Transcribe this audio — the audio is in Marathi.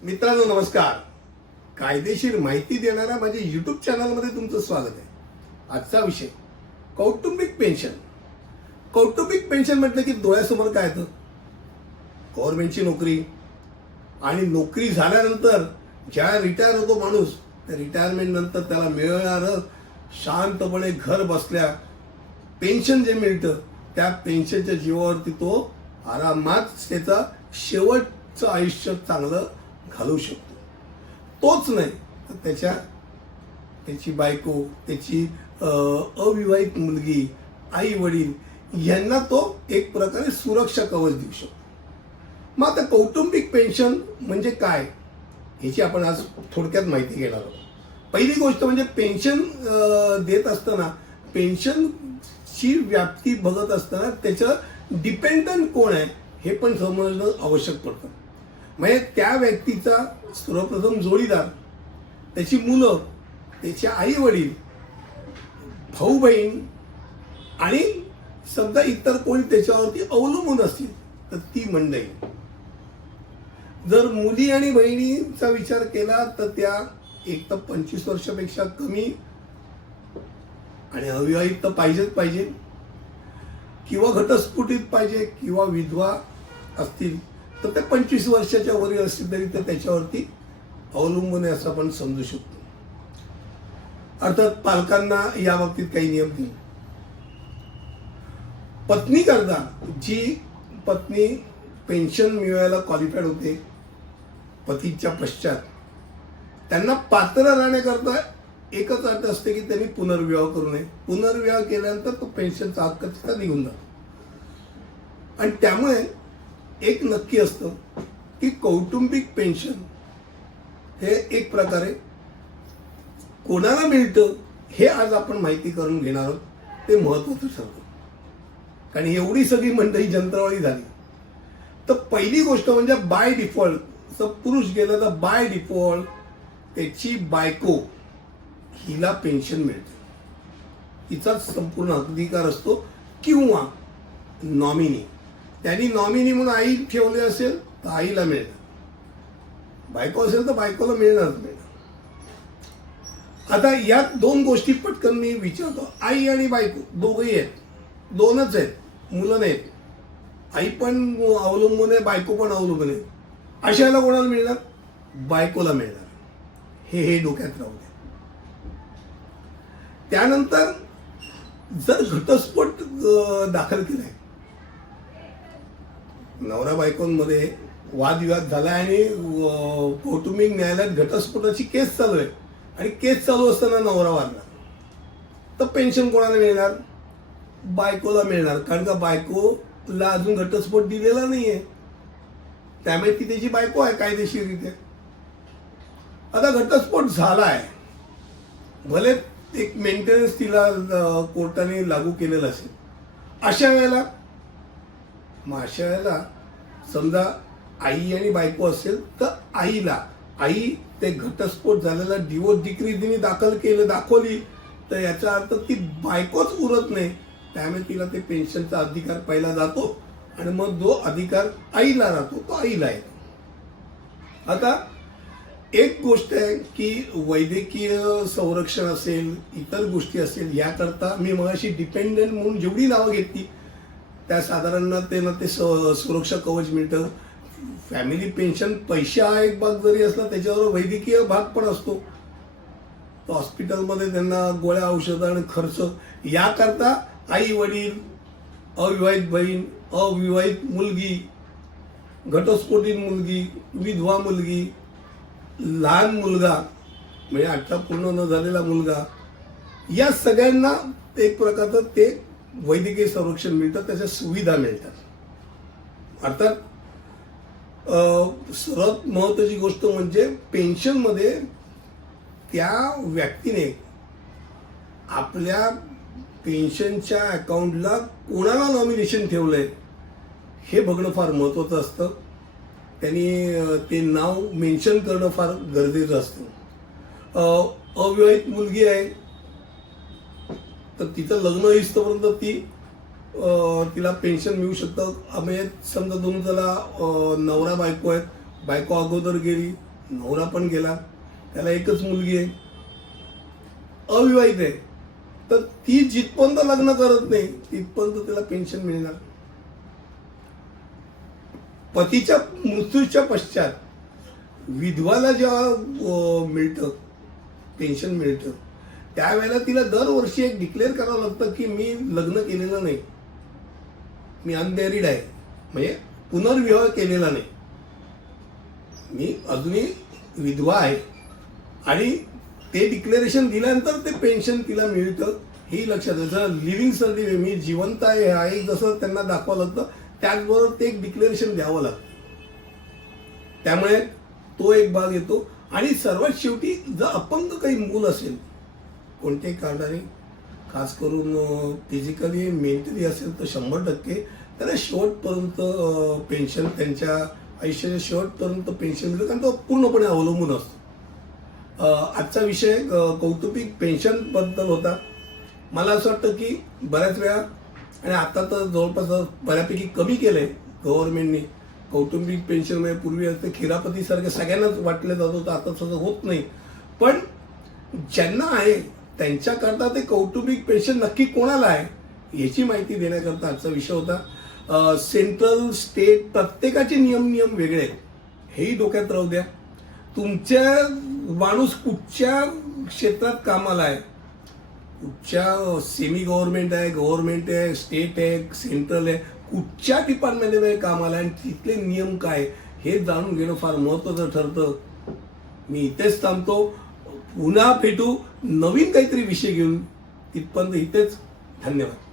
मित्रांनो नमस्कार. कायदेशीर माहिती देणाऱ्या माझ्या यूट्यूब चॅनलमध्ये तुमचं स्वागत आहे. आजचा विषय कौटुंबिक पेन्शन. कौटुंबिक पेन्शन म्हटलं की डोळ्यासमोर काय येतं? गव्हर्नमेंटची नोकरी आणि नोकरी झाल्यानंतर ज्या रिटायर होतो माणूस, त्या रिटायरमेंट नंतर त्याला मिळणारं शांतपणे घर बसल्या पेन्शन जे मिळतं, त्या पेन्शनच्या जीवावरती तो आरामात त्याचा शेवटचं आयुष्य चांगलं घालवू शकतो. तोच नाही तर त्याची बायको, त्याची अविवाहित मुलगी, आई वडील यांना तो एक प्रकारे सुरक्षा कवच देऊ शकतो. मग आता कौटुंबिक पेन्शन म्हणजे काय ह्याची आपण आज थोडक्यात माहिती घेणार आहोत. पहिली गोष्ट म्हणजे पेन्शन देत असताना पेन्शनची व्याप्ती बघत असताना त्याचं डिपेंडंट कोण आहे हे पण समजणं आवश्यक पडतं. म्हणजे त्या व्यक्तीचा सर्वप्रथम जोडीदार, त्याची मुलं, त्याचे आई वडील, भाऊ बहीण आणि समजा इतर कोणी त्याच्यावरती अवलंबून असतील तर ती मंडळी. जर मुली आणि बहिणीचा विचार केला तर त्या एक तर 25 वर्षापेक्षा कमी आणि अविवाहित तर पाहिजेच पाहिजे, किंवा घटस्फोटित पाहिजे, किंवा विधवा असतील तर ते 25 वर्षाच्या वरील असतील तरी ते त्याच्यावरती अवलंबून आहे असं आपण समजू शकतो. अर्थात पालकांना या बाबतीत काही नियम नाही. पत्नी करता जी पत्नी पेन्शन मिळवायला क्वालिफाईड होते पतीच्या पश्चात, त्यांना पात्र राहण्याकरता एकच अट असते की त्यांनी पुनर्विवाह करू नये. पुनर्विवाह केल्यानंतर तो पेन्शनचा हक्क तिचा निघून जातो. आणि त्यामुळे एक नक्की असतं की कौटुंबिक पेन्शन हे एक प्रकारे कोणाला मिळतं हे आज आपण माहिती करून घेणार आहोत. ते महत्त्वाचं ठरतं, कारण एवढी सगळी मंडळी जंत्रवाळी झाली. तर पहिली गोष्ट म्हणजे बाय डिफॉल्ट, जर पुरुष गेला तर बाय डिफॉल्ट त्याची बायको हिला पेन्शन मिळते. तिचाच संपूर्ण अधिकार असतो, किंवा नॉमिनी, त्यांनी नॉमिनी म्हणून आई ठेवले असेल तर आईला मिळणार, बायको असेल तर बायकोला मिळणार. आता यात दोन गोष्टी पटकन मी विचारतो. आई आणि बायको दोघंही आहेत, दोनच आहेत, मुलं नाहीत. आई पण अवलंबून आहे, बायको पण अवलंबून आहे. अशाला कोणाला मिळणार? बायकोला मिळणार. हे डोक्यात राहू द्या. त्यानंतर जर घटस्फोट दाखल केलाय, नवरा बायकोंमध्ये वादविवाद झाला आणि कौटुंबिक न्यायालयात घटस्फोटाची केस चालू आहे, आणि केस चालू असताना नवरा वारला, तर पेन्शन कोणाला मिळणार? बायकोला मिळणार. कारण का बायकोला अजून घटस्फोट दिलेला नाहीये, त्यामुळे ती त्याची बायको आहे कायदेशीररित्या. आता घटस्फोट झालाय, भले एक मेंटेनन्स तिला कोर्टाने लागू केलेला असेल. अशा वेळेला समजा आई आणि बायको असेल तर आई ते घटस्फोट झालेला डिवोर्स डिक्री तिने दाखवली तर याचा अर्थ ती बायकोच उरत नाही. त्यामुळे तिला ते पेन्शनचा अधिकार पहिला जातो, आणि मग जो अधिकार आईला राहतो तो आईला येतो. आता एक गोष्ट आहे की वैद्यकीय संरक्षण असेल, इतर गोष्टी असेल, याकरता मी मगाशी डिपेंडंट म्हणून जेवढी नावं घेतली त्या साधारण ते सुरक्षा कवच मिळतं. फॅमिली पेन्शन पैसा हा एक भाग जरी असला, त्याच्यावर वैद्यकीय भाग पण असतो. हॉस्पिटलमध्ये त्यांना गोळ्या, औषधं आणि खर्च याकरता आई वडील, अविवाहित बहीण, अविवाहित मुलगी, घटस्फोटित मुलगी, विधवा मुलगी, लहान मुलगा म्हणजे 18 पूर्ण न झालेला मुलगा, या सगळ्यांना एक प्रकारचं ते वैद्यकीय संरक्षण मिळतं, त्याच्या सुविधा मिळतात. अर्थात सर्वात महत्त्वाची गोष्ट म्हणजे पेन्शनमध्ये त्या व्यक्तीने आपल्या पेन्शनच्या अकाउंटला कोणाला नॉमिनेशन ठेवलंय हे बघणं फार महत्त्वाचं असतं. त्यांनी ते नाव मेन्शन करणं फार गरजेचं असतं. अविवाहित मुलगी आहे तर तिचं लग्न होईपर्यंत तिला पेन्शन मिळू शकतं. म्हणजे समजा दोन त्याला नवरा बायको आहेत, बायको अगोदर गेली नवरा पण गेला, त्याला एकच मुलगी आहे, अविवाहित आहे, तर ती जिथपर्यंत लग्न करत नाही तिथपर्यंत तिला पेन्शन मिळणार. पतीच्या मृत्यूच्या पश्चात विधवाला जेव्हा मिळतं, पेन्शन मिळतं, त्यावेळेला तिला दरवर्षी एक डिक्लेअर करावं लागतं की मी लग्न केलेलं नाही, मी अनमॅरिड आहे, म्हणजे पुनर्विवाह केलेला नाही, मी अजूनही विधवा आहे. आणि ते डिक्लेरेशन दिल्यानंतर ते पेन्शन तिला मिळतं, हे लक्षात घ्यायचं. लिव्हिंग सर्टिफिकेट, मी जिवंत आहे जसं त्यांना दाखवावं लागतं, त्याचबरोबर ते एक डिक्लेरेशन द्यावं लागतं. त्यामुळे तो एक भाग येतो. आणि सर्वात शेवटी जर अपंग काही मूल असेल कोणत्याही कारणाने, खास करून फिजिकली मेंटली असेल, तर 100% त्याला शेवटपर्यंत पेन्शन, त्यांच्या आयुष्याच्या शेवटपर्यंत पेन्शन मिळतं, कारण तो पूर्णपणे अवलंबून असतो. आजचा विषय कौटुंबिक पेन्शनबद्दल होता. मला असं वाटतं की बऱ्याच वेळा, आणि आता तर जवळपास बऱ्यापैकी कमी केलं आहे गव्हर्नमेंटने कौटुंबिक पेन्शन. म्हणजे पूर्वी असते खिरापतीसारखे सगळ्यांनाच वाटलं जात होतं, आता तसं होत नाही. पण ज्यांना आहे त्यांच्याकरता ते कौटुंबिक पेन्शन नक्की कोणाला आहे याची माहिती देण्याकरता आजचा विषय होता. सेंट्रल, स्टेट, प्रत्येकाचे नियम वेगळे आहेत, हेही डोक्यात राहू द्या. तुमच्या माणूस कुठच्या क्षेत्रात कामाला आहे, कुठच्या सेमी गव्हर्नमेंट आहे, गव्हर्नमेंट आहे, स्टेट आहे, सेंट्रल आहे, कुठच्या डिपार्टमेंटमध्ये कामाला आहे आणि तिथले नियम काय, हे जाणून घेणं फार महत्त्वाचं ठरतं. मी इथेच थांबतो. पुन्हा भेटू नवीन काहीतरी विषय घेऊन. तिथपर्यंत इथेच. धन्यवाद.